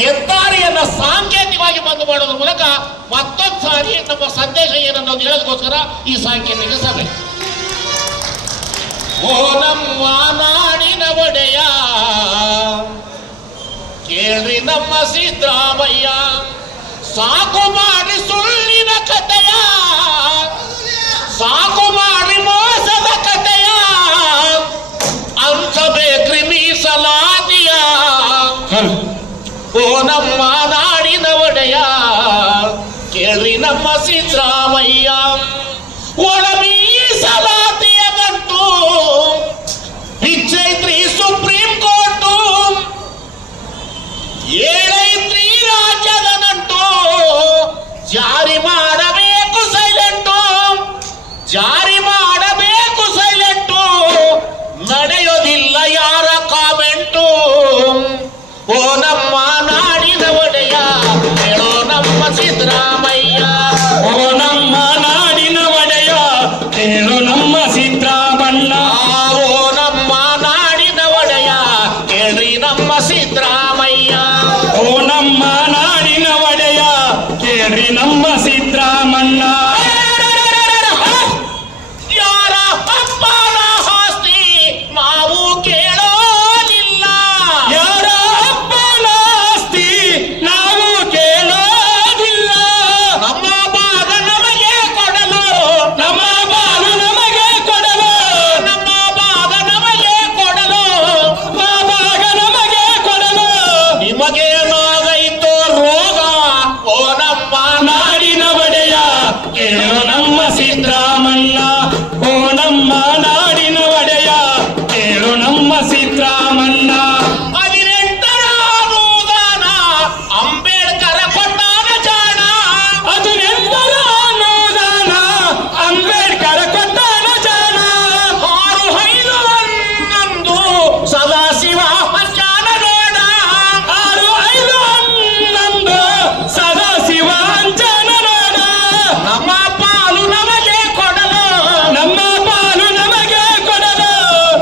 ಹೆದ್ದಾರಿಯನ್ನ ಸಾಂಕೇತಿಕವಾಗಿ ಬಂದ್ ಮಾಡೋದ್ರ ಮೂಲಕ ಮತ್ತೊಂದು ಸಾರಿ ನಮ್ಮ ಸಂದೇಶ ಏನನ್ನೋದು ಹೇಳೋದಕ್ಕೋಸ್ಕರ ಈ ಸಾಂಕೇತಿಕ ಸಭೆ. ಓ ನಮ್ಮ ನಾಡಿನ ಒಡೆಯ ಕೇಳ್ರಿ ನಮ್ಮ ಸಿದ್ದರಾಮಯ್ಯ, ಸಾಕು ಮಾಡಿ ಸುಳ್ಳಿನ ಕಥೆಯ, ಸಾಕು ಮಾಡಿ ಮೋಸದ ಕಥೆಯ, ಅನ್ಸಬೇಕ್ರಿ ಮೀಸಲಾತಿಯ. ಓ ನಮ್ಮ ನಾಡಿನ ಒಡೆಯ ಕೇಳ್ರಿ ನಮ್ಮ ಸಿದ್ದರಾಮಯ್ಯ, ಒಳ ಮೀಸಲಾತಿಯ ಗಂಟು ಬಿಚ್ಚೈತ್ರಿ ಸುಪ್ರೀಂ ಕೋರ್ಟು, ಏಳೈತ್ರಿ ರಾಜ್ಯದ ನಂಟು, ಜಾರಿ ಮಾಡಬೇಕು ಸೈಲೆಂಟು, ಜಾರಿ ಮಾಡಬೇಕು ಸೈಲೆಂಟು, ನಡೆಯೋದಿಲ್ಲ ಯಾರ ಕಾಮೆಂಟು. ಓ ನಮ್ಮ ನಾಡಿನ ಒಡೆಯ ಹೇಳೋ ನಮ್ಮ ಸಿದ್ದರಾಮಯ್ಯ, ಓ ನಮ್ಮ ನಾಡಿನ ಒಡೆಯ ಹೇಳು ನಮ್ಮ ಸಿದ್ದರಾಮಣ್ಣ, ಓ ನಮ್ಮ ನಾಡಿನ ಒಡೆಯ ಕೇಳ್ರಿ ನಮ್ಮ ಸಿದ್ದರಾಮಯ್ಯ, ಓ ನಮ್ಮ ನಾಡಿನ ಒಡೆಯ ಕೇಳ್ರಿ ನಮ್ಮ ಸಿದ್ದರಾಮಣ್ಣ. ಯಾರ ಅಪ್ಪನ ಆಸ್ತಿ ನಾವು ಕೇಳೋದಿಲ್ಲ, ಯಾರ ಅಪ್ಪನ ಆಸ್ತಿ ನಾವು ಕೇಳೋದಿಲ್ಲ, ನಮ್ಮ ಭಾಗ ನಮಗೆ ಕೊಡಲು, ನಮ್ಮ ಬಾಳು ನಮಗೆ ಕೊಡಲು, ನಮ್ಮ ಭಾಗ ನಮಗೆ ಕೊಡಲು, ನಮ್ಮ ಭಾಗ ನಮಗೆ ಕೊಡಲು, ನಿಮಗೇನಾಗೈತೋ ರೋಗ. ಓ ನಮ್ಮ ನಾಡಿನ ಒಡೆಯ ಕೇಳು ನಮ್ಮ ಸಿದ್ದರಾಮಣ್ಣ, ಓ ನಮ್ಮ ನಾಡಿನ ಒಡೆಯ ಕೇಳು ನಮ್ಮ ಸಿದ್ದರಾಮಣ್ಣ. 18ರ ಅನುದಾನ ಅಂಬೇಡ್ಕರ್ ಕೊಟ್ಟಾನ ಜಾಣ, 18ರ ಅನುದಾನ ಅಂಬೇಡ್ಕರ್ ಕೊಟ್ಟಾನ ಜಾಣ, 6, 5, 11 ಸದಾಶಿವ ಹಂಚಾನ ನೋಡ, 6, 5, 11 ಸದಾಶಿವ ಅಂಜನ ನೋಡ, ನಮ್ಮ ಪಾಲು ನಮಗೆ ಕೊಡಲು, ನಮ್ಮ ಪಾಲು ನಮಗೆ ಕೊಡಲು,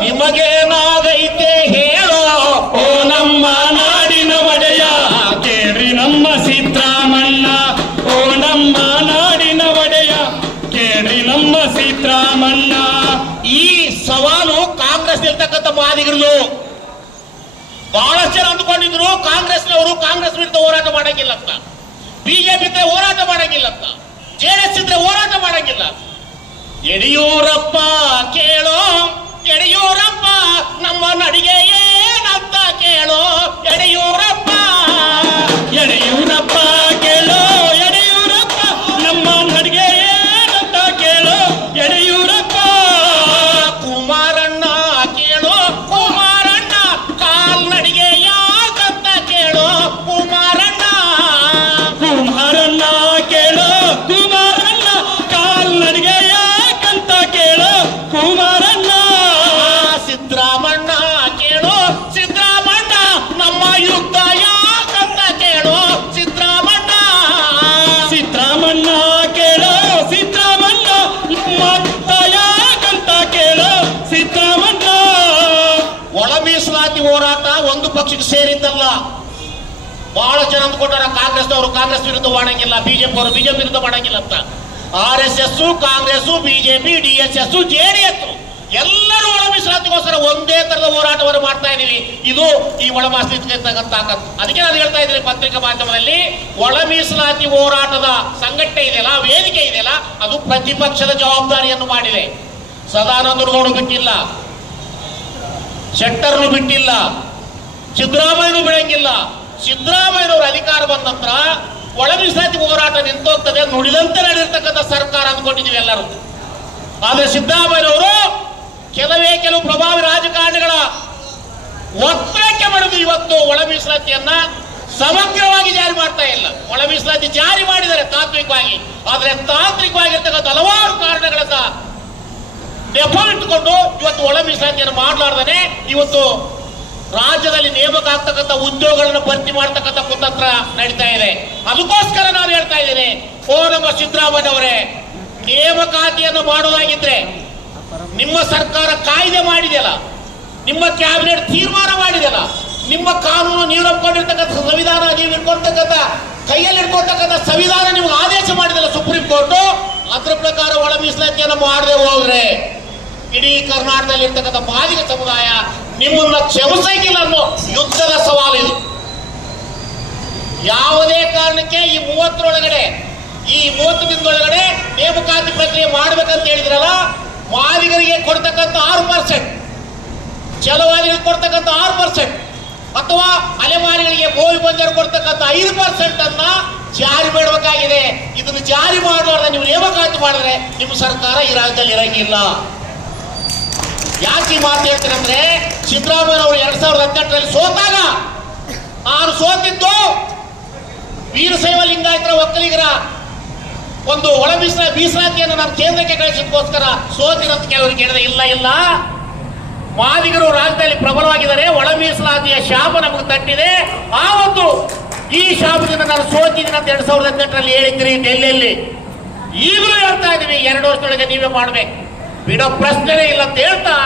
ನಿಮಗೇನಾಗೈತೆ ಹೇಳೋ. ಓ ನಮ್ಮ ನಾಡಿನ ಒಡೆಯ ಕೇಳ್ರಿ ನಮ್ಮ ಸಿದ್ದರಾಮಣ್ಣ, ಓ ನಮ್ಮ ನಾಡಿನ ಒಡೆಯ ಕೇಳ್ರಿ ನಮ್ಮ ಸಿದ್ದರಾಮಣ್ಣ. ಈ ಸವಾಲು ಕಾಂಗ್ರೆಸ್ ಇರ್ತಕ್ಕಂಥ ಮಾದಿಗರು ಬಹಳಷ್ಟು ಜನ ಅಂದುಕೊಂಡಿದ್ರು ಕಾಂಗ್ರೆಸ್ನವರು ಕಾಂಗ್ರೆಸ್ ವಿರುದ್ಧ ಹೋರಾಟ ಮಾಡಂಗಿಲ್ಲ ಅಂತ, ಬಿಜೆಪಿ ಇದ್ರೆ ಹೋರಾಟ ಮಾಡಂಗಿಲ್ಲ ಅಂತ, ಜೆಡಿಎಸ್ ಇದ್ರೆ ಹೋರಾಟ ಮಾಡಂಗಿಲ್ಲ. ಯಡಿಯೂರಪ್ಪ ಕೇಳೋ, ಯಡಿಯೂರಪ್ಪ ನಮ್ಮ ನಡಿಗೆ ಏನಂತ ಕೇಳೋ, ಯಡಿಯೂರಪ್ಪ ಯಡಿಯೂರಪ್ಪ ಕೇಳೋ, ಯಡಿಯೂರಪ್ಪ ನಮ್ಮ ನಡಿಗೆ ಏನಂತ ಕೇಳೋ, ಯಡಿಯೂರಪ್ಪ ಕುಮಾರಣ್ಣ ಕೇಳೋ, ಕುಮಾರಣ್ಣ ಕಾಲ್ನಡಿಗೆ ಯಾಕಂತ ಕೇಳೋ, ಕುಮಾರಣ್ಣ ಕುಮಾರಣ್ಣ ಕೇಳೋ, ಕುಮಾರಣ್ಣ ಕಾಲ್ನಡಿಗೆ ಯಾಕಂತ ಕೇಳೋ, ಕುಮಾರಣ್ಣ ಸಿದ್ದರಾಮಣ್ಣ ಕೇಳೋ, ಸಿದ್ದರಾಮಣ್ಣ ನಮ್ಮ ಯುದ್ಧ ಯಾಕಂತ ಕೇಳೋ, ಸಿದ್ದರಾಮಣ್ಣ ಸಿದ್ದರಾಮಣ್ಣ ಕೇಳೋ, ಸಿದ್ದರಾಮಣ್ಣ ನಮ್ಮ ಯಾಕಂತ ಕೇಳೋ, ಸಿದ್ದರಾಮಣ್ಣ. ಒಳ ಮೀಸಲಾತಿ ಹೋರಾಟ ಒಂದು ಪಕ್ಷಕ್ಕೆ ಸೇರಿದ್ದಲ್ಲ. ಬಹಳ ಜನ ಅಂದ್ಕೊಂಡಾರ ಕಾಂಗ್ರೆಸ್ನವರು ಕಾಂಗ್ರೆಸ್ ವಿರುದ್ಧ ಮಾಡಂಗಿಲ್ಲ, ಬಿಜೆಪಿ ಅವರು ಬಿಜೆಪಿ ವಿರುದ್ಧ ಮಾಡಂಗಿಲ್ಲ ಅಂತ. RSS, Congress, BJP, DSS, JDS ಎಲ್ಲರೂ ಒಳ ಮೀಸಲಾತಿಗೋಸ್ಕರ ಒಂದೇ ತರದ ಹೋರಾಟವನ್ನು ಮಾಡ್ತಾ ಇದೀವಿ. ಇದು ಈ ಒಳ ಮೀಸಲಾತಿ ತಾಕತ್ತು. ಅದಕ್ಕೆ ನಾನು ಹೇಳ್ತಾ ಇದ್ದೀನಿ ಪತ್ರಿಕಾ ಮಾಧ್ಯಮದಲ್ಲಿ, ಒಳ ಮೀಸಲಾತಿ ಹೋರಾಟದ ಸಂಘಟನೆ ಇದೆಯಲ್ಲ, ವೇದಿಕೆ ಇದೆಯಲ್ಲ, ಅದು ಪ್ರತಿಪಕ್ಷದ ಜವಾಬ್ದಾರಿಯನ್ನು ಮಾಡಿದೆ. ಸದಾನಂದಗೌಡರು ಬಿಟ್ಟಿಲ್ಲ, ಶೆಟ್ಟರ್ನು ಬಿಟ್ಟಿಲ್ಲ, ಸಿದ್ದರಾಮಯ್ಯನು ಬಿಡಂಗಿಲ್ಲ. ಸಿದ್ದರಾಮಯ್ಯನವರು ಅಧಿಕಾರ ಬಂದ ನಂತರ ಒಳ ಮೀಸಲಾತಿ ಹೋರಾಟ ನಿಂತೋಗ್ತದೆ, ನುಡಿದಂತೆ ನಡೆದಿರ್ತಕ್ಕಂಥ ಸರ್ಕಾರ ಅಂದ್ಕೊಂಡಿದ್ದೀವಿ ಎಲ್ಲರೂ. ಆದ್ರೆ ಸಿದ್ದರಾಮಯ್ಯನವರು ಕೆಲವು ಪ್ರಭಾವಿ ರಾಜಕಾರಣಿಗಳ ಒತ್ತಡಕ್ಕೆ ಬರೆದು ಇವತ್ತು ಒಳ ಮೀಸಲಾತಿಯನ್ನ ಸಮಗ್ರವಾಗಿ ಜಾರಿ ಮಾಡ್ತಾ ಇಲ್ಲ. ಒಳ ಮೀಸಲಾತಿ ಜಾರಿ ಮಾಡಿದರೆ ತಾತ್ವಿಕವಾಗಿ, ಆದ್ರೆ ತಾಂತ್ರಿಕವಾಗಿರ್ತಕ್ಕಂಥ ಹಲವಾರು ಕಾರಣಗಳನ್ನ ನೆಪ ಇಟ್ಟುಕೊಂಡು ಇವತ್ತು ಒಳ ಮೀಸಲಾತಿಯನ್ನು ಮಾಡಲಾರ್ದೇ ಇವತ್ತು ರಾಜ್ಯದಲ್ಲಿ ನೇಮಕ ಆಗ್ತಕ್ಕಂಥ ಉದ್ಯೋಗಗಳನ್ನು ಭರ್ತಿ ಮಾಡ್ತಕ್ಕಂಥ ಕುತಂತ್ರ ನಡೀತಾ ಇದೆ. ಅದಕ್ಕೋಸ್ಕರ ನಾನು ಹೇಳ್ತಾ ಇದ್ದೀನಿ, ಓ ನಮ್ಮ ಸಿದ್ದರಾಮಯ್ಯನವರೇ, ನೇಮಕಾತಿಯನ್ನು ಮಾಡೋದಾಗಿದ್ರೆ ನಿಮ್ಮ ಸರ್ಕಾರ ಕಾಯ್ದೆ ಮಾಡಿದೆಯಲ್ಲ, ನಿಮ್ಮ ಕ್ಯಾಬಿನೆಟ್ ತೀರ್ಮಾನ ಮಾಡಿದೆಯಲ್ಲ, ನಿಮ್ಮ ಕಾನೂನು ನೀವು ನಂಬಿಕೊಂಡಿರ್ತಕ್ಕಂಥ ಸಂವಿಧಾನ ನೀವು ಇರ್ತಕ್ಕಂಥ ಕೈಯಲ್ಲಿ ಇಟ್ಕೊಳ್ತಕ್ಕಂಥ ಸಂವಿಧಾನ ನಿಮ್ಗೆ ಆದೇಶ ಮಾಡಿದಲ್ಲ ಸುಪ್ರೀಂ ಕೋರ್ಟ್, ಅದ್ರ ಪ್ರಕಾರ ಒಳ ಮೀಸಲಾತಿಯನ್ನು ಮಾಡದೆ ಹೋದ್ರೆ ಇಡೀ ಕರ್ನಾಟಕದಲ್ಲಿ ಇರ್ತಕ್ಕಂಥ ಮಾದಿಗ ಸಮುದಾಯ ನಿಮ್ಮನ್ನ ಕ್ಷಮಿಸಂಗಿಲ್ಲ ಅನ್ನೋ ಯುದ್ಧದ ಸವಾಲು ಇದು. ಯಾವುದೇ ಕಾರಣಕ್ಕೆ ಈ 30 ದಿನದೊಳಗಡೆ ನೇಮಕಾತಿ ಪ್ರಕ್ರಿಯೆ ಮಾಡ್ಬೇಕಂತ ಹೇಳಿದ್ರಲ್ಲ, ಮಾದಿಗರಿಗೆ ಕೊಡ್ತಕ್ಕಂಥ 6%, ಛಲವಾದಿಗಳಿಗೆ ಕೊಡ್ತಕ್ಕಂಥ 6% ಅಥವಾ ಅಲೆಮಾರಿಗಳಿಗೆ ಬೋವಿ ಬಂಜರು ಕೊಡ್ತಕ್ಕಂಥ 5% ಅನ್ನ ಜಾರಿ ಮಾಡಬೇಕಾಗಿದೆ. ಇದನ್ನು ಜಾರಿ ಮಾಡಲಾರ್ದ ನೀವು ನೇಮಕಾತಿ ಮಾಡಿದ್ರೆ ನಿಮ್ಮ ಸರ್ಕಾರ ಈ ರಾಜ್ಯದಲ್ಲಿ ಇರಂಗಿಲ್ಲ. ಯಾಕೆ ಈ ಮಾತು ಹೇಳ್ತೀರಂದ್ರೆ, ಸಿದ್ದರಾಮಯ್ಯ ಅವರು 2018ರಲ್ಲಿ ಸೋತಾಗ ನಾನು ಸೋತಿದ್ದು ವೀರಶೈವ ಲಿಂಗಾಯತರ ಒಕ್ಕಲಿಗರ ಒಂದು ಒಳ ಮೀಸಲಾತಿಯನ್ನು ನಾನು ಕೇಂದ್ರಕ್ಕೆ ಕಳಿಸೋದಕ್ಕೋಸ್ಕರ ಸೋತಿರೋದು ಕೆಲವರಿಗೆ ಹೇಳಿದೆ. ಇಲ್ಲ, ಮಾದಿಗರು ರಾಜ್ಯದಲ್ಲಿ ಪ್ರಬಲವಾಗಿದ್ದಾರೆ, ಒಳ ಮೀಸಲಾತಿಯ ಶಾಪ ನಮಗೆ ತಟ್ಟಿದೆ. ಆವತ್ತು ಈ ಶಾಪದಿಂದ ನಾನು ಸೋತಿದ್ದೀನಿ ಅಂತ 2018ರಲ್ಲಿ ಹೇಳಿದ್ರಿ ಡೆಲ್ಲಿಯಲ್ಲಿ. ಈಗಲೂ ಹೇಳ್ತಾ ಇದೀವಿ, 2 ವರ್ಷದೊಳಗೆ ನೀವೇ ಮಾಡ್ಬೇಕು, ಬಿಡೋ ಪ್ರಶ್ನೆನೇ ಇಲ್ಲ ಅಂತ ಹೇಳ್ತಾ,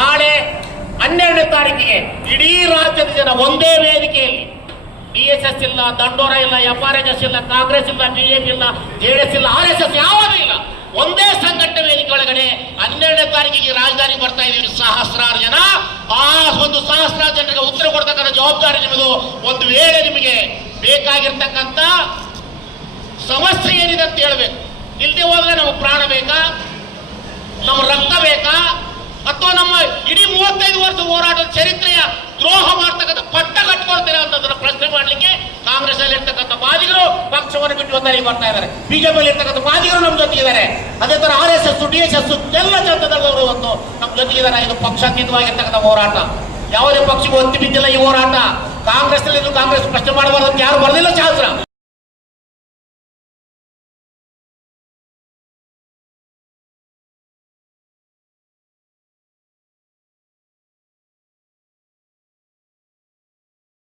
ನಾಳೆ 12ನೇ ತಾರೀಕಿಗೆ ಇಡೀ ರಾಜ್ಯದ ಜನ ಒಂದೇ ವೇದಿಕೆಯಲ್ಲಿ, DSS ಇಲ್ಲ, ದಂಡೋರ ಇಲ್ಲ, FRHS ಇಲ್ಲ, ಕಾಂಗ್ರೆಸ್ ಇಲ್ಲ, BJP ಇಲ್ಲ, JDS ಇಲ್ಲ, RSS ಯಾವುದೂ ಇಲ್ಲ, ಒಂದೇ ಸಂಘಟನೆ ವೇದಿಕೆ ಒಳಗಡೆ 12ನೇ ತಾರೀಕಿಗೆ ರಾಜಧಾನಿ ಬರ್ತಾ ಇದೀವಿ. ಸಹಸ್ರಾರು ಜನ, ಆ ಒಂದು ಸಹಸ್ರಾರು ಜನರಿಗೆ ಉತ್ತರ ಕೊಡ್ತಕ್ಕಂಥ ಜವಾಬ್ದಾರಿ ನಿಮ್ಮದು. ಒಂದು ವೇಳೆ ನಿಮಗೆ ಬೇಕಾಗಿರ್ತಕ್ಕಂಥ ಸಮಸ್ಯೆ ಏನಿದೆ ಅಂತ ಹೇಳ್ಬೇಕು. ಇಲ್ಲದೆ ಹೋದ್ರೆ ನಮ್ಮ ಪ್ರಾಣ ಬೇಕಾ, ನಮ್ಮ ರಕ್ತ ಬೇಕಾ, ಅಥವಾ ನಮ್ಮ ಇಡೀ 35 ವರ್ಷ ಹೋರಾಟದ ಚರಿತ್ರೆಯ ದ್ರೋಹ ಮಾಡ್ತಕ್ಕಂಥ ಪಟ್ಟ ಕಟ್ಕೊಳ್ತೀರಾ ಅಂತದನ್ನ ಪ್ರಶ್ನೆ ಮಾಡ್ಲಿಕ್ಕೆ ಕಾಂಗ್ರೆಸ್ ಅಲ್ಲಿ ಇರ್ತಕ್ಕಂಥ ಮಾದಿಗರು ಪಕ್ಷವನ್ನು ಬಿಟ್ಟು ಒಂದಾಗಿ ಬರ್ತಾ ಇದ್ದಾರೆ. ಬಿಜೆಪಿ ಇರ್ತಕ್ಕಂಥ ಮಾದಿಗರು ನಮ್ಮ ಜೊತೆಗಿದ್ದಾರೆ. ಅದೇ ತರ RSS, DSS ಎಲ್ಲ ಜನತಾದಳದವರು ಇವತ್ತು ನಮ್ಮ ಜೊತೆಗಿದ್ದಾರೆ. ಇದು ಪಕ್ಷಾತೀತವಾಗಿರ್ತಕ್ಕಂಥ ಹೋರಾಟ. ಯಾವುದೇ ಪಕ್ಷಕ್ಕೂ ಒತ್ತಿ ಬಿದ್ದಿಲ್ಲ ಈ ಹೋರಾಟ. ಕಾಂಗ್ರೆಸ್ ನಲ್ಲಿ ಕಾಂಗ್ರೆಸ್